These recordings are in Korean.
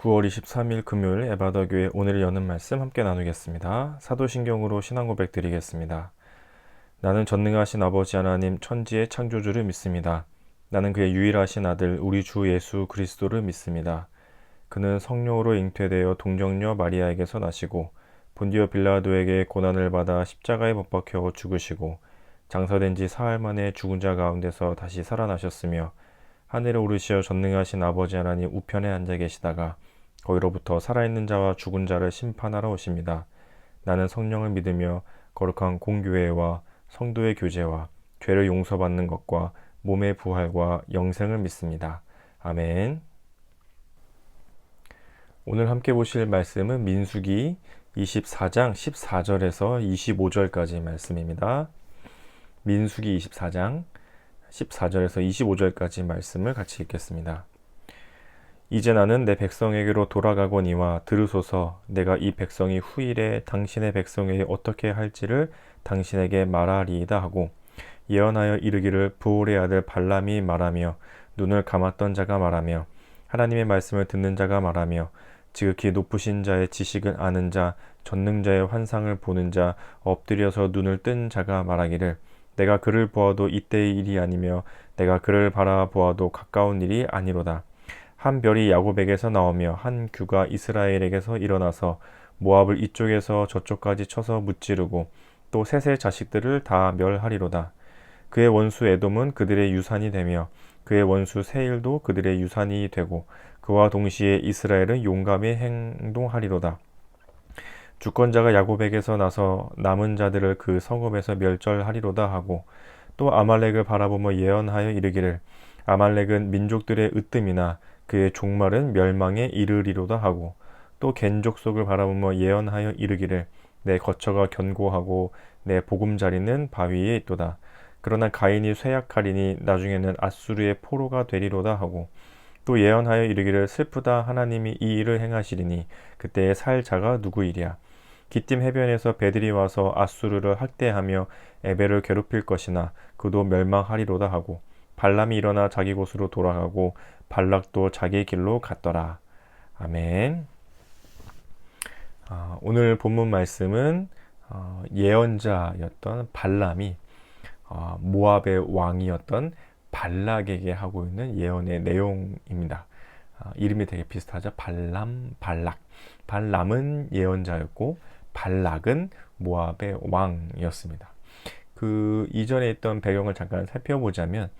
9월 23일 금요일 에바더교회 오늘 여는 말씀 함께 나누겠습니다. 사도신경으로 신앙 고백 드리겠습니다. 나는 전능하신 아버지 하나님 천지의 창조주를 믿습니다. 나는 그의 유일하신 아들 우리 주 예수 그리스도를 믿습니다. 그는 성령으로 잉태되어 동정녀 마리아에게서 나시고 본디오 빌라도에게 고난을 받아 십자가에 못 박혀 죽으시고 장사된 지 사흘 만에 죽은 자 가운데서 다시 살아나셨으며 하늘에 오르시어 전능하신 아버지 하나님 우편에 앉아 계시다가 거기로부터 살아있는 자와 죽은 자를 심판하러 오십니다. 나는 성령을 믿으며 거룩한 공교회와 성도의 교제와 죄를 용서받는 것과 몸의 부활과 영생을 믿습니다. 아멘. 오늘 함께 보실 말씀은 민수기 24장 14절에서 25절까지 말씀입니다. 민수기 24장 14절에서 25절까지 말씀을 같이 읽겠습니다. 이제 나는 내 백성에게로 돌아가거니와 들으소서. 내가 이 백성이 후일에 당신의 백성에게 어떻게 할지를 당신에게 말하리이다 하고 예언하여 이르기를 부올의 아들 발람이 말하며 눈을 감았던 자가 말하며 하나님의 말씀을 듣는 자가 말하며 지극히 높으신 자의 지식을 아는 자 전능자의 환상을 보는 자 엎드려서 눈을 뜬 자가 말하기를 내가 그를 보아도 이때의 일이 아니며 내가 그를 바라보아도 가까운 일이 아니로다. 한 별이 야곱에게서 나오며 한 규가 이스라엘에게서 일어나서 모압을 이쪽에서 저쪽까지 쳐서 무찌르고 또 셋의 자식들을 다 멸하리로다. 그의 원수 에돔은 그들의 유산이 되며 그의 원수 세일도 그들의 유산이 되고 그와 동시에 이스라엘은 용감히 행동하리로다. 주권자가 야곱에게서 나서 남은 자들을 그 성읍에서 멸절하리로다 하고 또 아말렉을 바라보며 예언하여 이르기를 아말렉은 민족들의 으뜸이나 그의 종말은 멸망에 이르리로다 하고 또 겐 족속을 바라보며 예언하여 이르기를 내 거처가 견고하고 내 보금자리는 바위에 있도다. 그러나 가인이 쇠약하리니 나중에는 아수르의 포로가 되리로다 하고 또 예언하여 이르기를 슬프다 하나님이 이 일을 행하시리니 그때에 살 자가 누구이랴. 기띔 해변에서 배들이 와서 아수르를 학대하며 에벨을 괴롭힐 것이나 그도 멸망하리로다 하고 발람이 일어나 자기 곳으로 돌아가고 발락도 자기 길로 갔더라. 아멘. 오늘 본문 말씀은 예언자였던 발람이 모압의 왕이었던 발락에게 하고 있는 예언의 내용입니다. 이름이 되게 비슷하죠. 발람, 발락. 발람은 예언자였고 발락은 모압의 왕이었습니다. 그 이전에 있던 배경을 잠깐 살펴보자면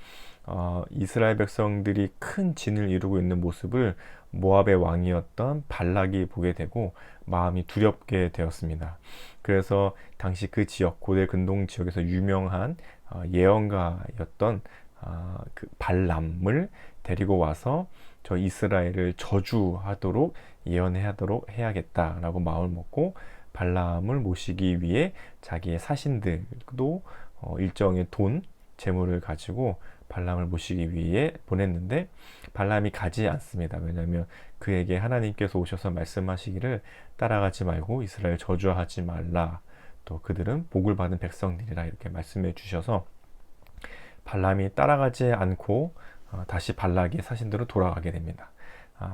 이스라엘 백성들이 큰 진을 이루고 있는 모습을 모압의 왕이었던 발락이 보게 되고 마음이 두렵게 되었습니다. 그래서 당시 그 지역, 고대 근동 지역에서 유명한 예언가였던 그 발람을 데리고 와서 저 이스라엘을 저주하도록 예언하도록 해야겠다라고 마음을 먹고 발람을 모시기 위해 자기의 사신들도 일정의 돈, 재물을 가지고 발람을 모시기 위해 보냈는데 발람이 가지 않습니다. 왜냐하면 그에게 하나님께서 오셔서 말씀하시기를 따라가지 말고 이스라엘 저주하지 말라. 또 그들은 복을 받은 백성들이라 이렇게 말씀해 주셔서 발람이 따라가지 않고 다시 발락의 사신들로 돌아가게 됩니다.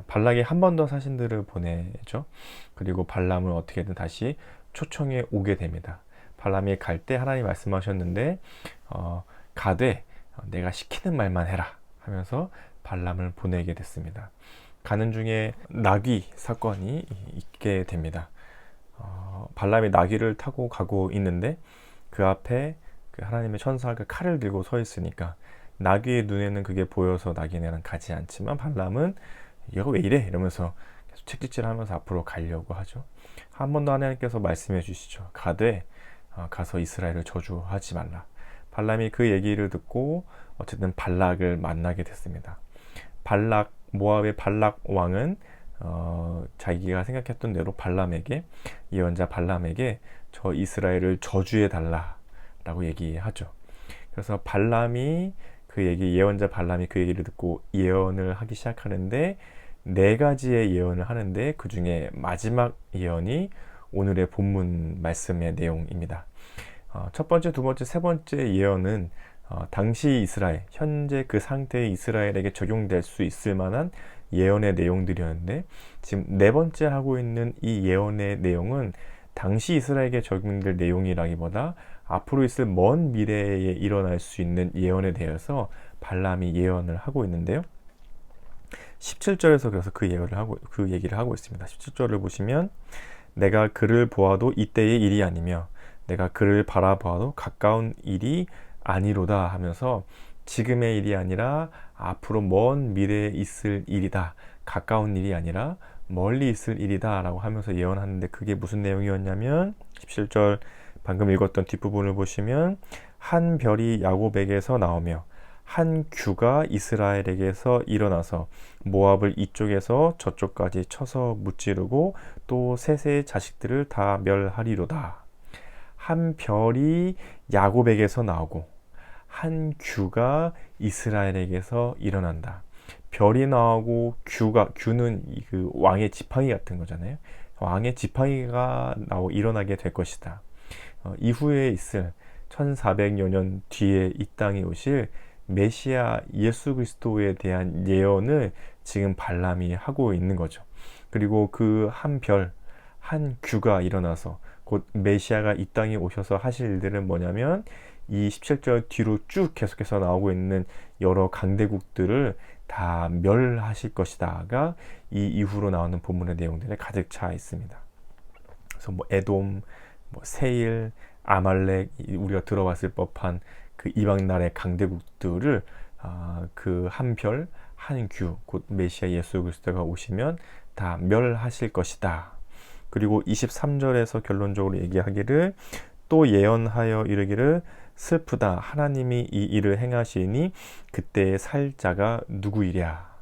발락이 한 번 더 사신들을 보내죠. 그리고 발람을 어떻게든 다시 초청해 오게 됩니다. 발람이 갈 때 하나님 말씀하셨는데 가되 내가 시키는 말만 해라 하면서 발람을 보내게 됐습니다. 가는 중에 나귀 사건이 있게 됩니다. 발람이 나귀를 타고 가고 있는데 그 앞에 그 하나님의 천사가 칼을 들고 서 있으니까 나귀의 눈에는 그게 보여서 나귀는 가지 않지만 발람은 얘가 왜 이래? 이러면서 계속 책짓질하면서 앞으로 가려고 하죠. 한 번 더 하나님께서 말씀해 주시죠. 가되 가서 이스라엘을 저주하지 말라. 발람이 그 얘기를 듣고 어쨌든 발락을 만나게 됐습니다. 발락, 모압의 발락 왕은 자기가 생각했던 대로 발람에게, 예언자 발람에게 저 이스라엘을 저주해 달라라고 얘기하죠. 그래서 발람이 예언자 발람이 그 얘기를 듣고 예언을 하기 시작하는데 4가지의 예언을 하는데 그 중에 마지막 예언이 오늘의 본문 말씀의 내용입니다. 첫 번째, 두 번째, 세 번째 예언은 당시 이스라엘, 현재 그 상태의 이스라엘에게 적용될 수 있을 만한 예언의 내용들이었는데, 지금 네 번째 하고 있는 이 예언의 내용은 당시 이스라엘에게 적용될 내용이라기보다 앞으로 있을 먼 미래에 일어날 수 있는 예언에 대해서 발람이 예언을 하고 있는데요. 17절에서 그래서 그 얘기를 하고 있습니다. 17절을 보시면, 내가 그를 보아도 이때의 일이 아니며 내가 그를 바라보아도 가까운 일이 아니로다 하면서, 지금의 일이 아니라 앞으로 먼 미래에 있을 일이다, 가까운 일이 아니라 멀리 있을 일이다 라고 하면서 예언하는데, 그게 무슨 내용이었냐면 17절 방금 읽었던 뒷부분을 보시면, 한 별이 야곱에게서 나오며 한 규가 이스라엘에게서 일어나서 모압을 이쪽에서 저쪽까지 쳐서 무찌르고 또 셋의 자식들을 다 멸하리로다. 한 별이 야곱에게서 나오고 한 규가 이스라엘에게서 일어난다. 별이 나오고 규는 그 왕의 지팡이 같은 거잖아요. 왕의 지팡이가 일어나게 될 것이다. 이후에 있을 1400여 년 뒤에 이 땅에 오실 메시아 예수 그리스도에 대한 예언을 지금 발람이 하고 있는 거죠. 그리고 그 한 별, 한 규가 일어나서 곧 메시아가 이 땅에 오셔서 하실 일들은 뭐냐면, 이 17절 뒤로 쭉 계속해서 나오고 있는 여러 강대국들을 다 멸하실 것이다가 이 이후로 나오는 본문의 내용들에 가득 차 있습니다. 그래서 에돔, 세일, 아말렉, 우리가 들어봤을 법한 그 이방 나라의 강대국들을 그 한 별, 한 규, 곧 메시아 예수 그리스도가 오시면 다 멸하실 것이다. 그리고 23절에서 결론적으로 얘기하기를, 또 예언하여 이르기를, 슬프다, 하나님이 이 일을 행하시니 그때의 살 자가 누구이랴.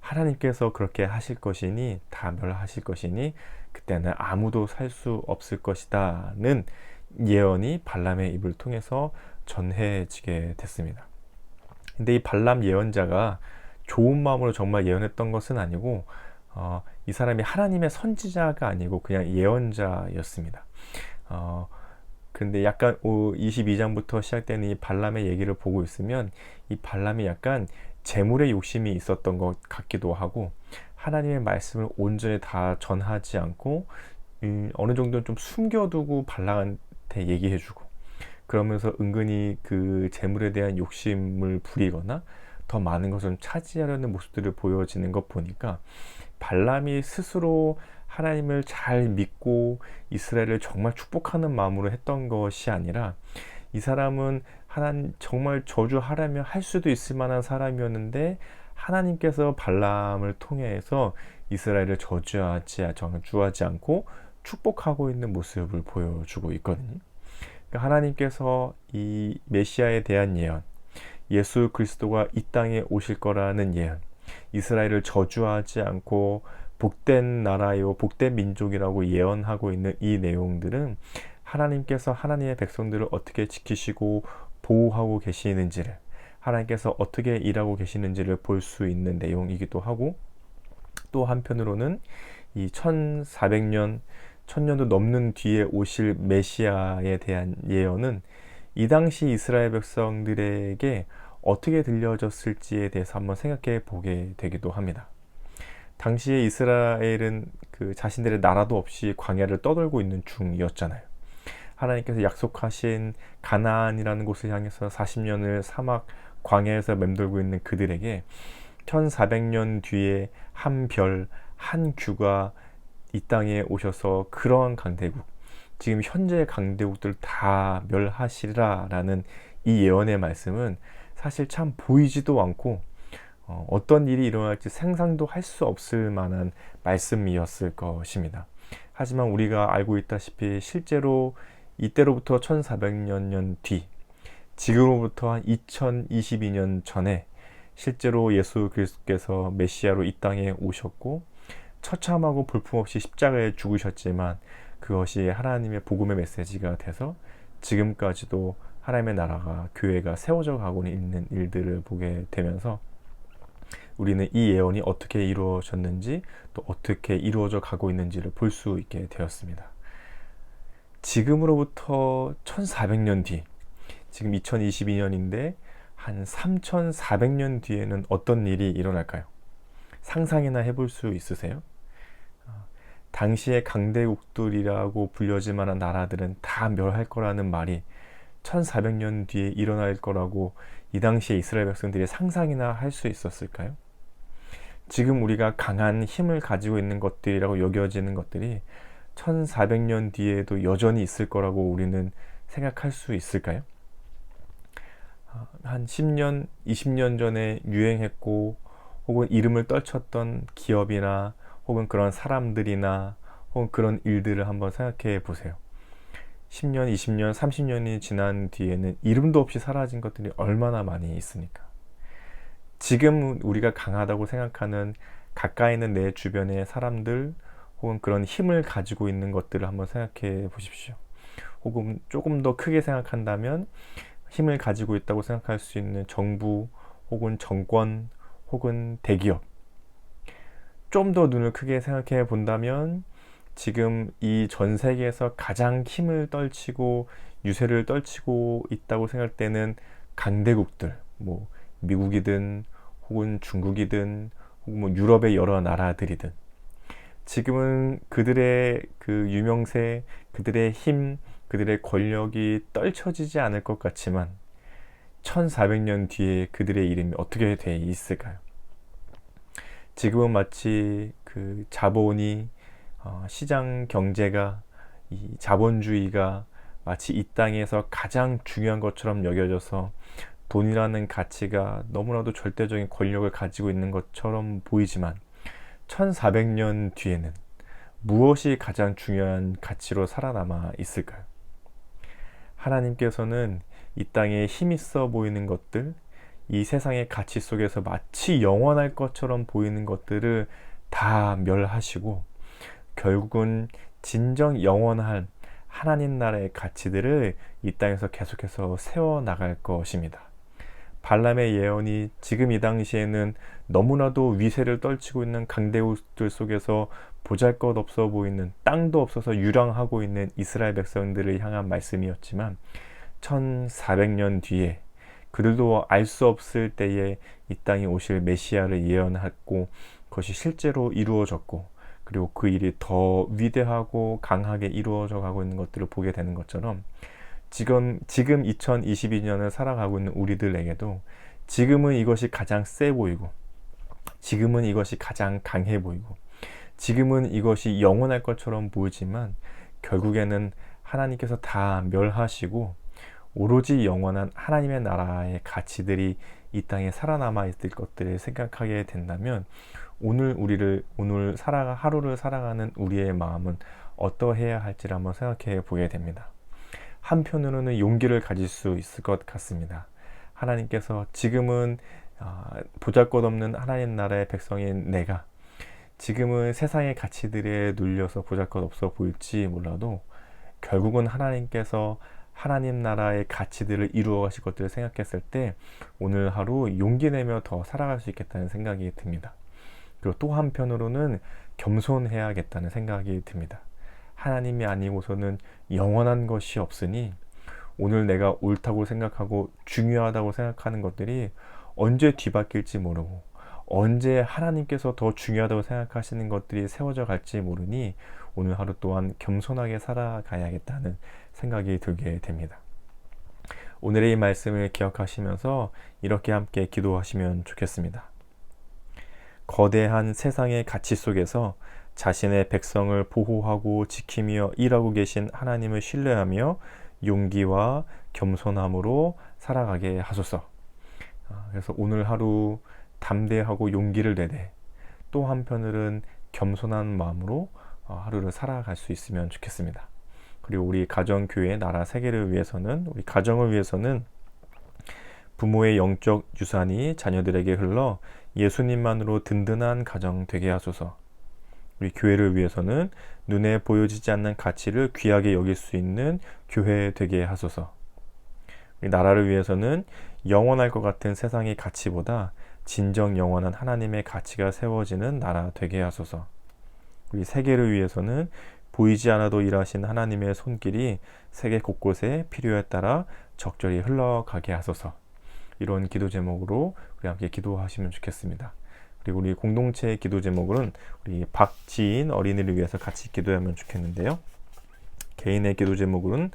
하나님께서 그렇게 하실 것이니, 다 멸하실 것이니 그때는 아무도 살 수 없을 것이다는 예언이 발람의 입을 통해서 전해지게 됐습니다. 근데 이 발람 예언자가 좋은 마음으로 정말 예언했던 것은 아니고, 이 사람이 하나님의 선지자가 아니고 그냥 예언자였습니다. 근데 약간 22장부터 시작되는 이 발람의 얘기를 보고 있으면, 이 발람이 약간 재물의 욕심이 있었던 것 같기도 하고, 하나님의 말씀을 온전히 다 전하지 않고 어느 정도는 좀 숨겨두고 발람한테 얘기해주고, 그러면서 은근히 그 재물에 대한 욕심을 부리거나 더 많은 것을 차지하려는 모습들을 보여지는 것 보니까, 발람이 스스로 하나님을 잘 믿고 이스라엘을 정말 축복하는 마음으로 했던 것이 아니라, 이 사람은 하나님 정말 저주하라면 할 수도 있을 만한 사람이었는데, 하나님께서 발람을 통해서 이스라엘을 저주하지 않고 축복하고 있는 모습을 보여주고 있거든요. 그러니까 하나님께서 이 메시아에 대한 예언, 예수 그리스도가 이 땅에 오실 거라는 예언, 이스라엘을 저주하지 않고 복된 나라요, 복된 민족이라고 예언하고 있는 이 내용들은, 하나님께서 하나님의 백성들을 어떻게 지키시고 보호하고 계시는지를, 하나님께서 어떻게 일하고 계시는지를 볼 수 있는 내용이기도 하고, 또 한편으로는 이 1400년, 1000년도 넘는 뒤에 오실 메시아에 대한 예언은 이 당시 이스라엘 백성들에게 어떻게 들려졌을지에 대해서 한번 생각해 보게 되기도 합니다. 당시에 이스라엘은 그 자신들의 나라도 없이 광야를 떠돌고 있는 중이었잖아요. 하나님께서 약속하신 가나안이라는 곳을 향해서 40년을 사막 광야에서 맴돌고 있는 그들에게 1400년 뒤에 한 별, 한 규가 이 땅에 오셔서 그러한 강대국, 지금 현재의 강대국들 다 멸하시리라라는 이 예언의 말씀은 사실 참 보이지도 않고 어떤 일이 일어날지 상상도 할 수 없을 만한 말씀이었을 것입니다. 하지만 우리가 알고 있다시피 실제로 이때로부터 1400년 뒤, 지금으로부터 한 2022년 전에 실제로 예수 그리스도께서 메시아로 이 땅에 오셨고, 처참하고 볼품없이 십자가에 죽으셨지만 그것이 하나님의 복음의 메시지가 돼서 지금까지도 하나님의 나라가, 교회가 세워져 가고 있는 일들을 보게 되면서, 우리는 이 예언이 어떻게 이루어졌는지, 또 어떻게 이루어져 가고 있는지를 볼 수 있게 되었습니다. 지금으로부터 1400년 뒤, 지금 2022년인데 한 3400년 뒤에는 어떤 일이 일어날까요? 상상이나 해볼 수 있으세요? 당시의 강대국들이라고 불려질 만한 나라들은 다 멸할 거라는 말이 1400년 뒤에 일어날 거라고 이 당시에 이스라엘 백성들이 상상이나 할 수 있었을까요? 지금 우리가 강한 힘을 가지고 있는 것들이라고 여겨지는 것들이 1400년 뒤에도 여전히 있을 거라고 우리는 생각할 수 있을까요? 한 10년, 20년 전에 유행했고 혹은 이름을 떨쳤던 기업이나 혹은 그런 사람들이나 혹은 그런 일들을 한번 생각해 보세요. 10년, 20년, 30년이 지난 뒤에는 이름도 없이 사라진 것들이 얼마나 많이 있으니까. 지금 우리가 강하다고 생각하는 가까이 있는 내 주변의 사람들 혹은 그런 힘을 가지고 있는 것들을 한번 생각해 보십시오. 혹은 조금 더 크게 생각한다면 힘을 가지고 있다고 생각할 수 있는 정부 혹은 정권 혹은 대기업. 좀 더 눈을 크게 생각해 본다면 지금 이 전 세계에서 가장 힘을 떨치고 유세를 떨치고 있다고 생각되는 강대국들, 뭐 미국이든 혹은 중국이든 혹은 뭐 유럽의 여러 나라들이든 지금은 그들의 그 유명세, 그들의 힘, 그들의 권력이 떨쳐지지 않을 것 같지만 1400년 뒤에 그들의 이름이 어떻게 돼 있을까요? 지금은 마치 그 자본이 시장 경제가 이 자본주의가 마치 이 땅에서 가장 중요한 것처럼 여겨져서 돈이라는 가치가 너무나도 절대적인 권력을 가지고 있는 것처럼 보이지만 1400년 뒤에는 무엇이 가장 중요한 가치로 살아남아 있을까요? 하나님께서는 이 땅에 힘있어 보이는 것들, 이 세상의 가치 속에서 마치 영원할 것처럼 보이는 것들을 다 멸하시고 결국은 진정 영원한 하나님 나라의 가치들을 이 땅에서 계속해서 세워나갈 것입니다. 발람의 예언이 지금 이 당시에는 너무나도 위세를 떨치고 있는 강대국들 속에서 보잘것없어 보이는 땅도 없어서 유랑하고 있는 이스라엘 백성들을 향한 말씀이었지만 1400년 뒤에 그들도 알 수 없을 때에 이 땅에 오실 메시아를 예언했고 그것이 실제로 이루어졌고 그리고 그 일이 더 위대하고 강하게 이루어져 가고 있는 것들을 보게 되는 것처럼 지금 2022년을 살아가고 있는 우리들에게도 지금은 이것이 가장 세 보이고 지금은 이것이 가장 강해 보이고 지금은 이것이 영원할 것처럼 보이지만 결국에는 하나님께서 다 멸하시고 오로지 영원한 하나님의 나라의 가치들이 이 땅에 살아남아 있을 것들을 생각하게 된다면 오늘 하루를 살아가는 우리의 마음은 어떠해야 할지를 한번 생각해 보게 됩니다. 한편으로는 용기를 가질 수 있을 것 같습니다. 하나님께서 지금은 보잘것없는 하나님 나라의 백성인 내가 지금은 세상의 가치들에 눌려서 보잘것없어 보일지 몰라도 결국은 하나님께서 하나님 나라의 가치들을 이루어 가실 것들을 생각했을 때 오늘 하루 용기 내며 더 살아갈 수 있겠다는 생각이 듭니다. 그리고 또 한편으로는 겸손해야겠다는 생각이 듭니다. 하나님이 아니고서는 영원한 것이 없으니 오늘 내가 옳다고 생각하고 중요하다고 생각하는 것들이 언제 뒤바뀔지 모르고 언제 하나님께서 더 중요하다고 생각하시는 것들이 세워져 갈지 모르니 오늘 하루 또한 겸손하게 살아가야겠다는 생각이 들게 됩니다. 오늘의 이 말씀을 기억하시면서 이렇게 함께 기도하시면 좋겠습니다. 거대한 세상의 가치 속에서 자신의 백성을 보호하고 지키며 일하고 계신 하나님을 신뢰하며 용기와 겸손함으로 살아가게 하소서. 그래서 오늘 하루 담대하고 용기를 내되 또 한편으로는 겸손한 마음으로 하루를 살아갈 수 있으면 좋겠습니다. 그리고 우리 가정, 교회, 나라, 세계를 위해서는 우리 가정을 위해서는 부모의 영적 유산이 자녀들에게 흘러 예수님만으로 든든한 가정 되게 하소서. 우리 교회를 위해서는 눈에 보여지지 않는 가치를 귀하게 여길 수 있는 교회 되게 하소서. 우리 나라를 위해서는 영원할 것 같은 세상의 가치보다 진정 영원한 하나님의 가치가 세워지는 나라 되게 하소서. 우리 세계를 위해서는 보이지 않아도 일하신 하나님의 손길이 세계 곳곳에 필요에 따라 적절히 흘러가게 하소서. 이런 기도 제목으로 우리 함께 기도하시면 좋겠습니다. 그리고 우리 공동체 기도 제목은 우리 박지인 어린이를 위해서 같이 기도하면 좋겠는데요. 개인의 기도 제목은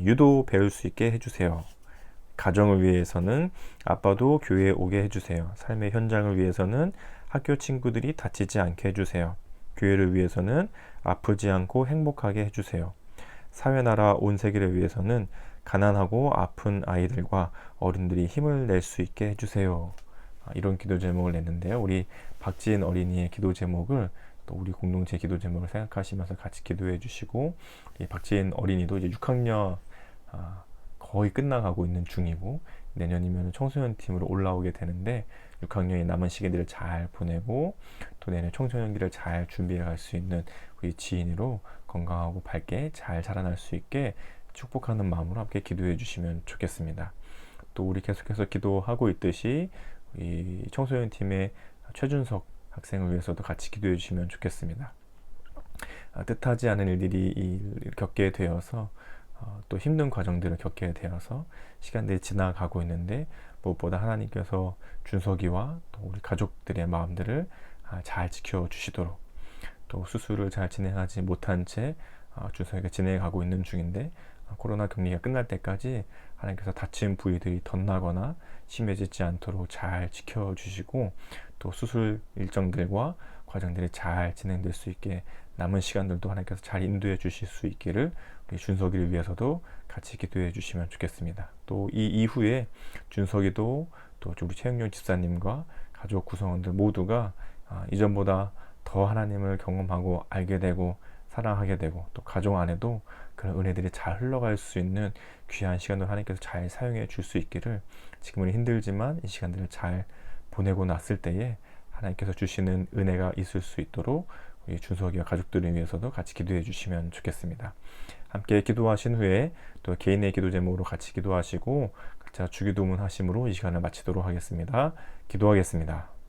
유도 배울 수 있게 해주세요. 가정을 위해서는 아빠도 교회에 오게 해주세요. 삶의 현장을 위해서는 학교 친구들이 다치지 않게 해주세요. 교회를 위해서는 아프지 않고 행복하게 해주세요. 사회 나라 온 세계를 위해서는 가난하고 아픈 아이들과 어른들이 힘을 낼 수 있게 해주세요. 이런 기도 제목을 냈는데요. 우리 박지인 어린이의 기도 제목을 또 우리 공동체 기도 제목을 생각하시면서 같이 기도해 주시고, 이 박지인 어린이도 이제 6학년 거의 끝나가고 있는 중이고, 내년이면 청소년 팀으로 올라오게 되는데 6학년이 남은 시기들을 잘 보내고 또 내년 청소년기를 잘 준비해 갈 수 있는 우리 지인으로 건강하고 밝게 잘 자라날 수 있게 축복하는 마음으로 함께 기도해 주시면 좋겠습니다. 또 우리 계속해서 기도하고 있듯이 이 청소년 팀의 최준석 학생을 위해서도 같이 기도해 주시면 좋겠습니다. 뜻하지 않은 일들이 겪게 되어서 또 힘든 과정들을 겪게 되어서 시간들이 지나가고 있는데, 무엇보다 하나님께서 준석이와 또 우리 가족들의 마음들을 잘 지켜주시도록, 또 수술을 잘 진행하지 못한 채 준석이가 진행하고 있는 중인데, 코로나 격리가 끝날 때까지 하나님께서 다친 부위들이 덧나거나 심해지지 않도록 잘 지켜주시고, 또 수술 일정들과 과정들이 잘 진행될 수 있게 남은 시간들도 하나님께서 잘 인도해 주실 수 있기를 우리 준석이를 위해서도 같이 기도해 주시면 좋겠습니다. 또 이 이후에 준석이도 또 우리 최영렬 집사님과 가족 구성원들 모두가 이전보다 더 하나님을 경험하고 알게 되고 사랑하게 되고, 또 가정 안에도 그런 은혜들이 잘 흘러갈 수 있는 귀한 시간을 하나님께서 잘 사용해 줄 수 있기를, 지금은 힘들지만 이 시간들을 잘 보내고 났을 때에 하나님께서 주시는 은혜가 있을 수 있도록 우리 준석이와 가족들을 위해서도 같이 기도해 주시면 좋겠습니다. 함께 기도하신 후에 또 개인의 기도 제목으로 같이 기도하시고 각자 주기도문 하심으로 이 시간을 마치도록 하겠습니다. 기도하겠습니다.